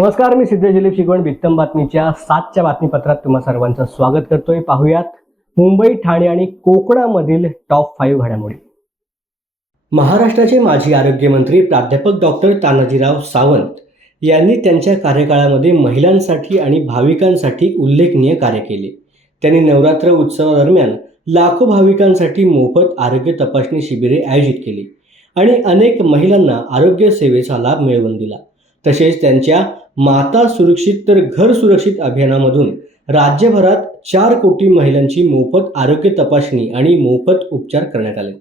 नमस्कार, मी सिद्धेश दिलीप शिगवण. बित्तम बातमीच्या 7च्या बातमीपत्रात तुम्हा सर्वांचं स्वागत करतोय. पाहुयात मुंबई, ठाणे आणि कोकणामधील टॉप 5 घडामोडी. महाराष्ट्राचे माजी आरोग्यमंत्री प्राध्यापक डॉक्टर तानाजीराव सावंत यांनी त्यांच्या कार्यकाळामध्ये महिलांसाठी आणि भाविकांसाठी उल्लेखनीय कार्य केले. त्यांनी नवरात्र उत्सवादरम्यान लाखो भाविकांसाठी मोफत आरोग्य तपासणी शिबिरे आयोजित केली आणि अनेक महिलांना आरोग्य सेवेचा लाभ मिळवून दिला. तसेच त्यांच्या माता सुरक्षित तर घर सुरक्षित अभियानामधून राज्यभरात 4 कोटी महिलांची मोफत आरोग्य तपासणी आणि मोफत उपचार करण्यात आले.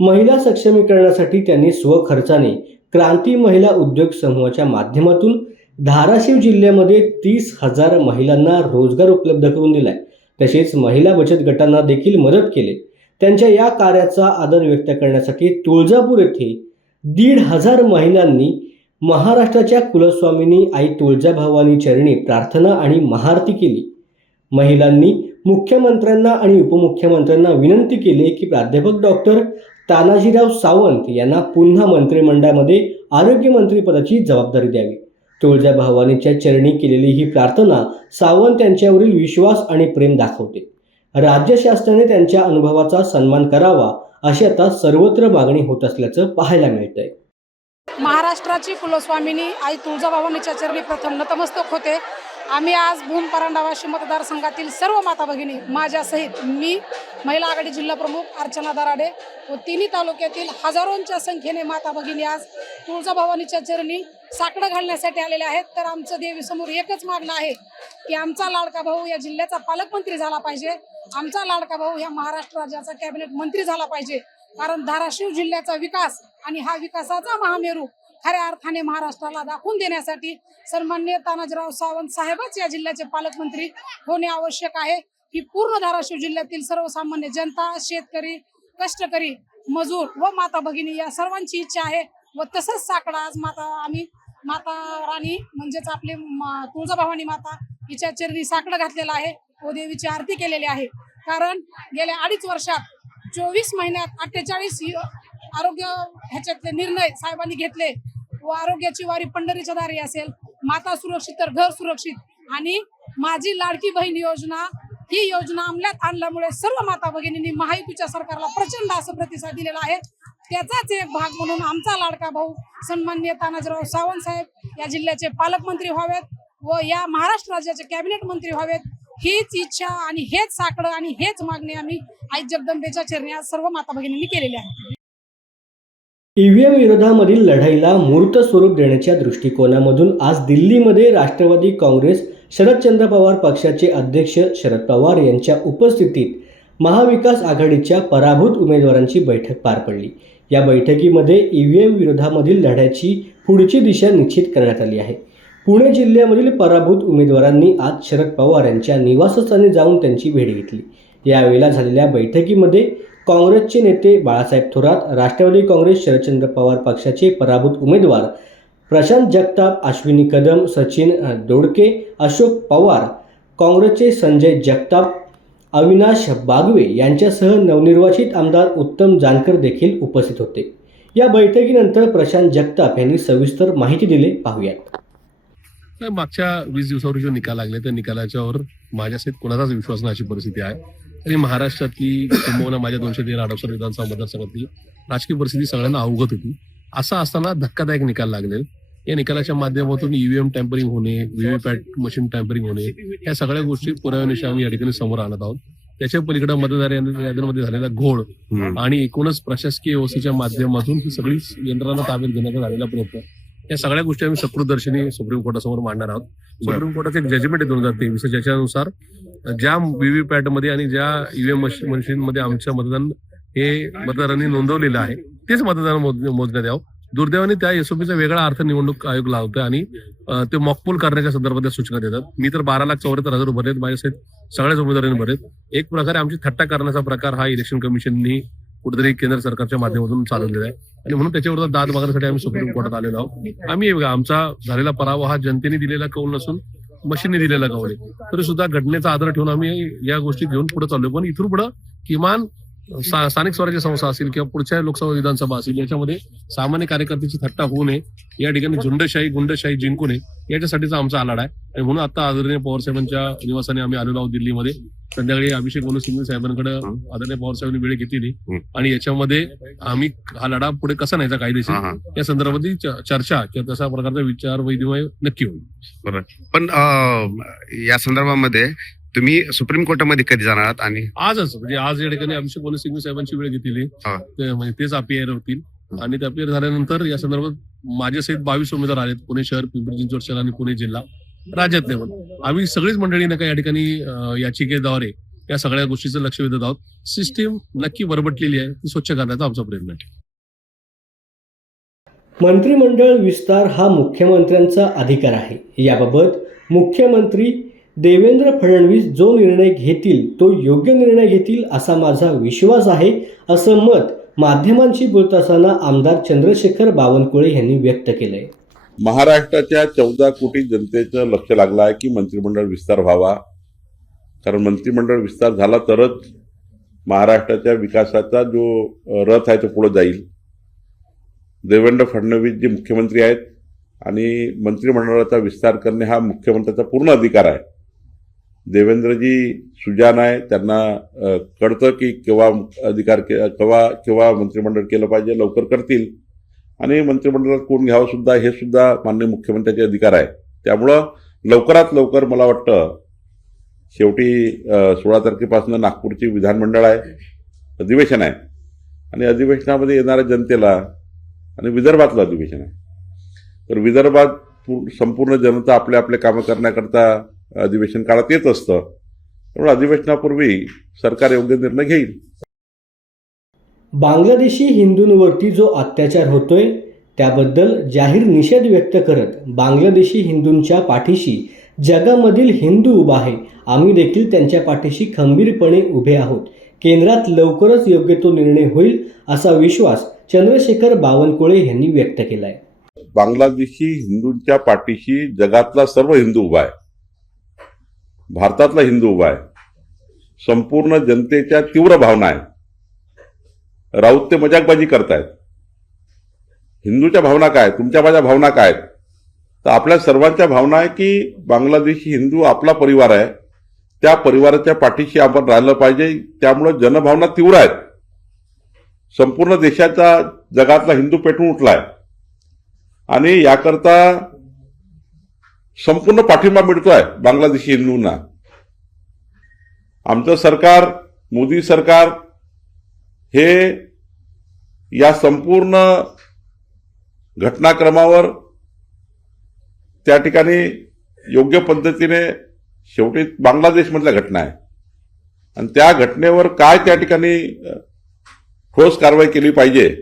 महिला सक्षमीकरणासाठी त्यांनी स्वखर्चाने क्रांती महिला उद्योग समूहाच्या माध्यमातून धाराशिव जिल्ह्यामध्ये 30,000 महिलांना रोजगार उपलब्ध करून दिलाय. तसेच महिला बचत गटांना देखील मदत केली. त्यांच्या या कार्याचा आदर व्यक्त करण्यासाठी तुळजापूर येथे 1,500 महिलांनी महाराष्ट्राच्या कुलस्वामिनी आई तुळजाभवानी चरणी प्रार्थना आणि महाआरती केली. महिलांनी मुख्यमंत्र्यांना आणि उपमुख्यमंत्र्यांना विनंती केली की प्राध्यापक डॉक्टर तानाजीराव सावंत यांना पुन्हा मंत्रिमंडळामध्ये आरोग्यमंत्रीपदाची जबाबदारी द्यावी. तुळजाभवानीच्या चरणी केलेली ही प्रार्थना सावंत यांच्यावरील विश्वास आणि प्रेम दाखवते. राज्य शासनाने त्यांच्या अनुभवाचा सन्मान करावा अशी आता सर्वत्र मागणी होत असल्याचं पाहायला मिळतंय. महाराष्ट्राची कुलस्वामिनी आई तुळजाभवानीच्या चरणी प्रथम नतमस्तक होते. आम्ही आज भूम परांडा वाशिम मतदारसंघातील सर्व माता भगिनी माझ्यासहित मी महिला आघाडी जिल्हा प्रमुख अर्चना दराडे व तिन्ही तालुक्यातील हजारोंच्या संख्येने माता भगिनी आज तुळजाभवानीच्या चरणी साकडं घालण्यासाठी आलेले आहेत. तर आमचं देवीसमोर एकच मागणं आहे की आमचा लाडका भाऊ या जिल्ह्याचा पालकमंत्री झाला पाहिजे. आमचा लाडका भाऊ या महाराष्ट्र राज्याचा कॅबिनेट मंत्री झाला पाहिजे. कारण धाराशिव जिल्ह्याचा विकास आणि हा विकासाचा महामेरू खऱ्या अर्थाने महाराष्ट्राला दाखवून देण्यासाठी सन्माननीय तानाजीराव सावंत साहेबच या जिल्ह्याचे पालकमंत्री होणे आवश्यक आहे. ही पूर्ण धाराशिव जिल्ह्यातील सर्वसामान्य जनता, शेतकरी, कष्टकरी, मजूर व माता भगिनी या सर्वांची इच्छा आहे. व तसंच साकडा आज आम्ही माता राणी म्हणजेच आपले तुळजाभवानी माता हिच्या चरणी साकडं घातलेलं आहे व देवीची आरती केलेली आहे. कारण गेल्या 2.5 वर्षात 24 महिन्यात 48 आरोग्य ह्याच्यातले निर्णय साहेबांनी घेतले व आरोग्याची वारी पंढरीच्या दारी असेल, माता सुरक्षित तर घर सुरक्षित आणि माझी लाडकी बहीण योजना ही योजना अंमलात आणल्यामुळे सर्व माता भगिनींनी महायुतीच्या सरकारला प्रचंड असं प्रतिसाद दिलेला आहे. त्याचाच एक भाग म्हणून आमचा लाडका भाऊ सन्माननीय तानाजीराव सावंत साहेब या जिल्ह्याचे पालकमंत्री व्हावेत व या महाराष्ट्र राज्याचे कॅबिनेट मंत्री व्हावेत हीच इच्छा आणि हेच साकडं आणि हेच मागणी आम्ही आई जगदंबेच्या चरणी आज सर्व माता भगिनींनी केलेली आहे. ईव्हीएम विरोधामधील लढाईला मूर्त स्वरूप देण्याच्या दृष्टिकोनामधून आज दिल्लीमध्ये राष्ट्रवादी काँग्रेस शरदचंद्र पवार पक्षाचे अध्यक्ष शरद पवार यांच्या उपस्थितीत महाविकास आघाडीच्या पराभूत उमेदवारांची बैठक पार पडली. या बैठकीमध्ये ईव्हीएम विरोधामधील लढ्याची पुढची दिशा निश्चित करण्यात आली आहे. पुणे जिल्ह्यामधील पराभूत उमेदवारांनी आज शरद पवार यांच्या निवासस्थानी जाऊन त्यांची भेट घेतली. यावेळेला झालेल्या बैठकीमध्ये काँग्रेसचे नेते बाळासाहेब थोरात, राष्ट्रवादी काँग्रेस शरदचंद्र पवार पक्षाचे पराभूत उमेदवार प्रशांत जगताप, अश्विनी कदम, सचिन दोडके, अशोक पवार, काँग्रेसचे संजय जगताप, अविनाश बागवे यांच्यासह नवनिर्वाचित आमदार उत्तम जानकर देखील उपस्थित होते. या बैठकीनंतर प्रशांत जगताप यांनी सविस्तर माहिती दिली. पाहूयात. मागच्या 20 दिवसावर जो निकाल लागले त्या निकालाच्यावर माझ्यासहित कोणाचाच विश्वास नाही अशी परिस्थिती आहे. आणि महाराष्ट्रातली किंबहुना माझ्या 213 आडवसर विधानसभा मतदारसंघातली राजकीय परिस्थिती सगळ्यांना अवगत होती. असं असताना धक्कादायक निकाल लागले. या निकालाच्या माध्यमातून ईव्हीएम टॅम्परिंग होणे, व्हीव्हीपॅट मशीन टॅम्परिंग होणे या सगळ्या गोष्टी पुराव्यानिशी आम्ही या ठिकाणी समोर आणत आहोत. त्याच्या पलीकडे मतदार यादीमध्ये झालेला घोळ आणि एकूणच प्रशासकीय व्यवस्थेच्या माध्यमातून ही सगळी यंत्रणा ताब्यात घेण्याचा झालेला प्रयत्न या सगळ्या गोष्टी आम्ही सकृतदर्शनी सुप्रीम कोर्टासमोर मांडणार आहोत. सुप्रीम कोर्टाचं एक जजमेंट आहे 2023 ज्याच्यानुसार ज्या व्हीव्हीपॅटमध्ये आणि ज्या ईव्हीएम मशीनमध्ये आमचं मतदान हे मतदारांनी नोंदवलेलं आहे तेच मतदान मोजण्यात यावं. दुर्दैवाने त्या एसओपीचा वेगळा अर्थ निवडणूक आयोग लावतोय आणि ते मॉकपोल करण्याच्या संदर्भात सूचना देतात. मी तर 12,74,000 भरलेत, माझ्यासहित सगळ्याच उमेदवारांनी भरलेत. एक प्रकारे आमची थट्टा करण्याचा प्रकार हा इलेक्शन कमिशननी कुठेतरी केंद्र सरकारच्या माध्यमातून चालवलेला आहे आणि म्हणून त्याच्यावर दाद मागण्यासाठी आम्ही सुप्रीम कोर्टात आलेलो आहोत. आम्ही आमचा झालेला पराभव हा जनतेने दिलेला कौल नसून मशीनने दिलेला कौल आहे. तरी सुद्धा घटनेचा आदर ठेवून आम्ही या गोष्टी घेऊन पुढे चाललोय. पण इथून पुढे किमान स्थानिक स्वराज्य संस्था असतील किंवा पुढच्या लोकसभा विधानसभा असतील याच्यामध्ये सामान्य कार्यकर्त्याची थट्टा होऊ नये, या ठिकाणी झुंडशाही गुंडशाही जिंकू नये याच्यासाठीचा आमचा आलाडा आहे. आणि म्हणून आता आदरणीय पवारसाहेबांच्या निवासाने आम्ही आलेलो आहोत दिल्लीमध्ये. संध्याकाळी अभिषेक मनु सिंघवी साहेबांकडे आदरणीय पवारसाहेबांनी वेळ घेतलेली आणि याच्यामध्ये आम्ही हा लढा पुढे कसा न्यायचा कायदेशीर या संदर्भातली चर्चा किंवा तशा प्रकारचा विचार विनिमय नक्की होईल. बरोबर. पण या संदर्भामध्ये तुम्ही सुप्रीम कोर्टामध्ये कधी जाणार आहात? आणि आजच म्हणजे आज या ठिकाणी अभिषेक मनु सिंघवी साहेबांची वेळ घेतलेली म्हणजे तेच अपियर होतील आणि ते अपियर झाल्यानंतर या संदर्भात माझ्यासहित 22 उमेदवार आलेत. पुणे शहर, पिंपरी चिंचवड शहर आणि पुणे जिल्हा राज्यातले पण आम्ही सगळीच मंडळी नका या ठिकाणी याचिकेद्वारे या सगळ्या गोष्टीचं लक्ष वेधत आहोत. सिस्टीम नक्की बरबटलेली आहे, ती स्वच्छ करण्याचा आमचा प्रयत्न आहे. मंत्रिमंडळ विस्तार हा मुख्यमंत्र्यांचा अधिकार आहे. याबाबत मुख्यमंत्री देवेंद्र फडणवीस जो निर्णय घेतील तो योग्य निर्णय घेतील असा माझा विश्वास आहे, असं मत माध्यमांशी बोलताना आमदार चंद्रशेखर बावनकुळे यांनी व्यक्त केलंय. महाराष्ट्राच्या 14 कोटी जनतेचं लक्ष लागलं आहे की मंत्रिमंडळ विस्तार व्हावा, कारण मंत्रिमंडळ विस्तार झाला तरच महाराष्ट्राच्या विकासाचा जो रथ आहे तो पुढे जाईल. देवेंद्र फडणवीस जे मुख्यमंत्री आहेत आणि मंत्रिमंडळाचा विस्तार करणे हा मुख्यमंत्र्याचा पूर्ण अधिकार आहे. देवेंद्रजी सुजाण आहे, त्यांना कळतं की केव्हा केव्हा मंत्रिमंडळ केलं पाहिजे, लवकर करतील. आणि मंत्रिमंडळात कोण घ्यावं सुद्धा हे सुद्धा माननीय मुख्यमंत्र्याचे अधिकार आहे. त्यामुळं लवकरात लवकर मला वाटतं शेवटी 16 तारखेपासून नागपूरची विधानमंडळ आहे, अधिवेशन आहे आणि अधिवेशनामध्ये येणाऱ्या जनतेला आणि विदर्भातलं अधिवेशन आहे, तर विदर्भात संपूर्ण जनता आपल्या आपल्या कामं करण्याकरता अधिवेशन काळात येत असतं. त्यामुळे अधिवेशनापूर्वी सरकार योग्य निर्णय घेईल. बांगलादेशी हिंदूंवरती जो अत्याचार होतोय त्याबद्दल जाहीर निषेध व्यक्त करत बांगलादेशी हिंदूंच्या पाठीशी जगामधील हिंदू उभा आहे. आम्ही देखील त्यांच्या पाठीशी खंबीरपणे उभे आहोत. केंद्रात लवकरच योग्य तो निर्णय होईल असा विश्वास चंद्रशेखर बावनकुळे यांनी व्यक्त केलाय. बांगलादेशी हिंदूंच्या पाठीशी जगातला सर्व हिंदू उभा आहे, भारतातला हिंदू उभा आहे. संपूर्ण जनतेच्या तीव्र भावना आहेत. राऊत ते मजाकबाजी करतायत. हिंदूच्या भावना काय, तुमच्या माझ्या भावना काय? तर आपल्या सर्वांच्या भावना आहे की बांगलादेशी हिंदू आपला परिवार आहे, त्या परिवाराच्या पाठीशी आपण राहिलं पाहिजे. त्यामुळे जनभावना तीव्र आहेत. संपूर्ण देशाचा जगातला हिंदू पेटून उठलाय आणि याकरता संपूर्ण पाठिंबा मिळतोय बांगलादेशी हिंदूंना. आमचं सरकार, मोदी सरकार हे या संपूर्ण घटनाक्रमावर त्या ठिकाणी योग्य पद्धतीने, शेवटी बांगलादेशमधल्या घटना आहे आणि त्या घटनेवर काय त्या ठिकाणी ठोस कारवाई केली पाहिजे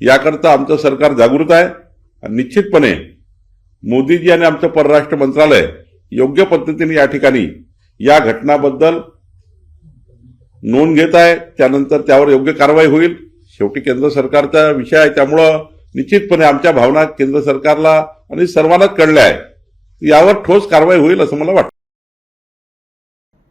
याकरता आमचं सरकार जागृत आहे. आणि निश्चितपणे मोदीजी आणि आमचं परराष्ट्र मंत्रालय योग्य पद्धतीने या ठिकाणी या घटनाबद्दल नोंद घेत आहे. त्यानंतर त्यावर योग्य कारवाई होईल. शेवटी केंद्र सरकारचा विषय आहे, त्यामुळं निश्चितपणे आमच्या भावना केंद्र सरकारला आणि सर्वांनाच कळल्या आहे. यावर ठोस कारवाई होईल असं मला वाटतं.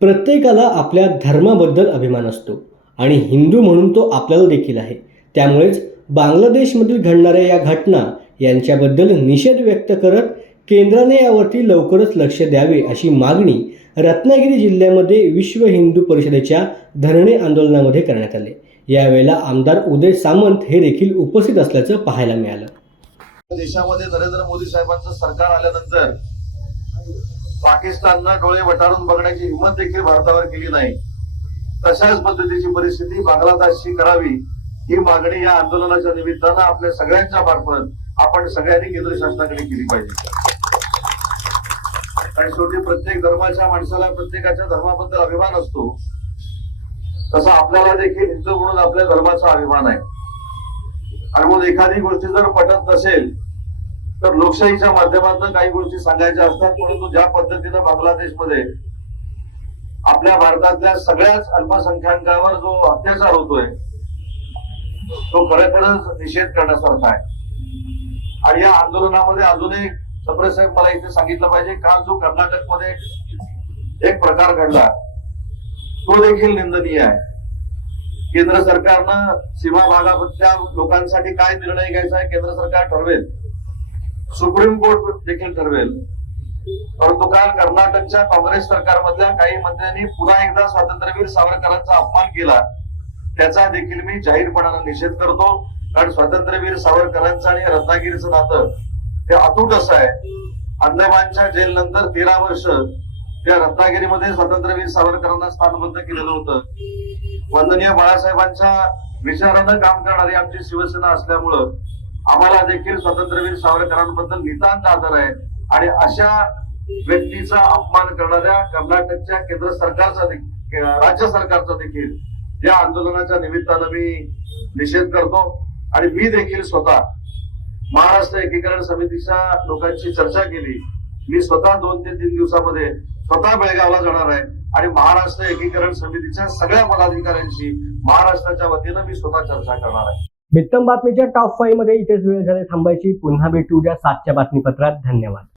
प्रत्येकाला आपल्या धर्माबद्दल अभिमान असतो आणि हिंदू म्हणून तो आपल्याला देखील आहे. त्यामुळेच बांगलादेशमधील घडणाऱ्या या घटना यांच्याबद्दल निषेध व्यक्त करत केंद्राने यावरती लवकरच लक्ष द्यावे अशी मागणी रत्नागिरी जिल्ह्यामध्ये विश्व हिंदू परिषदेच्या धरणे आंदोलनामध्ये करण्यात आले. यावेळेला आमदार उदय सामंत हे देखील उपस्थित असल्याचं पाहायला मिळालं. देशामध्ये नरेंद्र मोदी साहेबांचं सरकार आल्यानंतर पाकिस्ताननं डोळे वटारून बघण्याची हिंमत देखील भारतावर केली नाही. तशाच पद्धतीची परिस्थिती बांगलादेशची करावी ही मागणी या आंदोलनाच्या निमित्तानं आपल्या सगळ्यांच्या मार्फत आपण सगळ्यांनी केंद्र शासनाकडे केली पाहिजे. आणि शेवटी प्रत्येक धर्माच्या माणसाला प्रत्येकाच्या धर्माबद्दल अभिमान असतो, तसा आपल्याला देखील हिंदू म्हणून आपल्या धर्माचा अभिमान आहे. आणि मग एखादी गोष्टी जर पटत नसेल तर लोकशाहीच्या माध्यमातून काही गोष्टी सांगायच्या असतात. परंतु ज्या पद्धतीनं बांगलादेशमध्ये आपल्या भारतातल्या सगळ्याच अल्पसंख्याकांवर जो अत्याचार होतोय तो खरोखरच निषेध करण्यासारखा आहे. आणि या आंदोलनामध्ये अजून एक सप्रेसाहेब मला इथे सांगितलं पाहिजे, काल जो कर्नाटकमध्ये एक प्रकार घडला तो देखील निंदनीय आहे. केंद्र सरकारनं सीमा भागामधल्या लोकांसाठी काय निर्णय घ्यायचा आहे केंद्र सरकार ठरवेल, सुप्रीम कोर्ट देखील ठरवेल. परंतु काल कर्नाटकच्या काँग्रेस सरकारमधल्या काही मंत्र्यांनी पुन्हा एकदा स्वातंत्र्यवीर सावरकरांचा अपमान केला, त्याचा देखील मी जाहीरपणाने निषेध करतो. कारण स्वातंत्र्यवीर सावरकरांचं आणि रत्नागिरीचं नातं हे अतूट असं आहे. अंदमानच्या जेल नंतर 13 वर्ष त्या रत्नागिरीमध्ये स्वातंत्र्यवीर सावरकरांना स्थानबद्ध केलेलं होतं. वंदनीय बाळासाहेबांच्या विचारानं काम करणारी आमची शिवसेना असल्यामुळं आम्हाला देखील स्वातंत्र्यवीर सावरकरांबद्दल नितांत आदर आहे. आणि अशा व्यक्तीचा अपमान करणाऱ्या कर्नाटकच्या केंद्र सरकारचा राज्य सरकारचा देखील या आंदोलनाच्या निमित्तानं मी निषेध करतो. आणि मी देखील स्वतः महाराष्ट्र एकीकरण समितीच्या लोकांची चर्चा केली. मी स्वतः 2 ते 3 दिवसामध्ये स्वतः बेळगावला जाणार आहे आणि महाराष्ट्र एकीकरण समितीच्या सगळ्या पदाधिकाऱ्यांशी महाराष्ट्राच्या वतीनं मी स्वतः चर्चा करणार आहे. बित्तम बातमीच्या टॉप 5 मध्ये इथेच वेळ झाली थांबायची. पुन्हा भेटू उद्या 7च्या बातमीपत्रात. धन्यवाद.